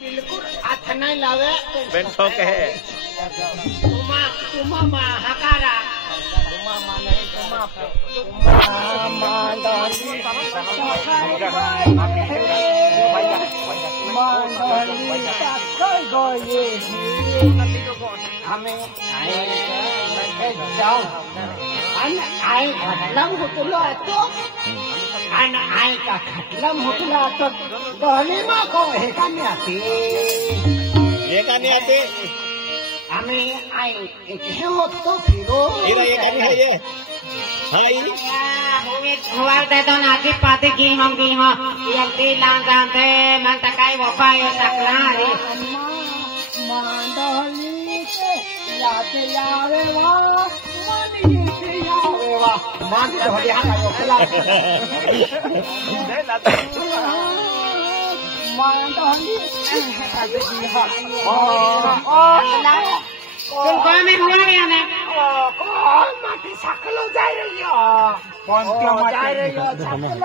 बिल्कुल हाथ नहीं लावे बेंठो के है तुमा मा हकारा तुमा मा नहीं तुमा हमें जाओ आई खटलम होतलो तो आई का खटलम होतला तो दहली मा को हे काने आते ये काने आते हमें आई एक होतो फिरो ये काने है ये हाय हुआ तो नाची पाते की होंगी हो ये लीला जानते मैं तकाई वो पायो सकना रे मांडली के याद यावे वा मनी के यावे वा मान तो हरी हां आयो खला मांडली तुम कौन में हुआ गया मैं कौन माटी सकलो जाय रही हो कौन क्या जाय रही हो सकलो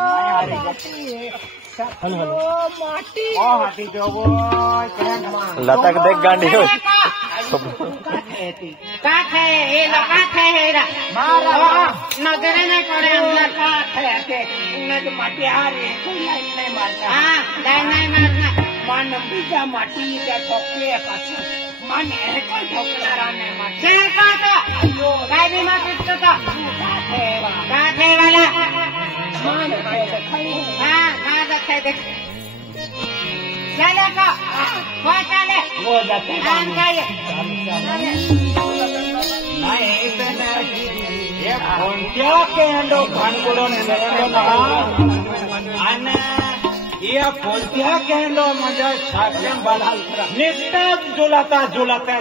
माटी हाथी जो वो लतक देख गांडी हो का थे ये लोग का थे हेरा मारा नजर नहीं पड़े अंदर का थे के इन्हें तो माटी आ रही कोई लाइन नहीं मारता हां लाइन नहीं मारना मान बीजा माटी का ठोके पाछे मान है कोई ठोकला रहने माटी चल का तो गाय भी मार पिट तो का थे वाला मान खाई हां का रखे देख चले का वो चले वो जाते हम जाइए नहीं इतने ये कोणत्या केंडो भानगडो नेंदो ना आणि ये कोणत्या केंडो म्हणजे साक्षम बला नित्य जुलाता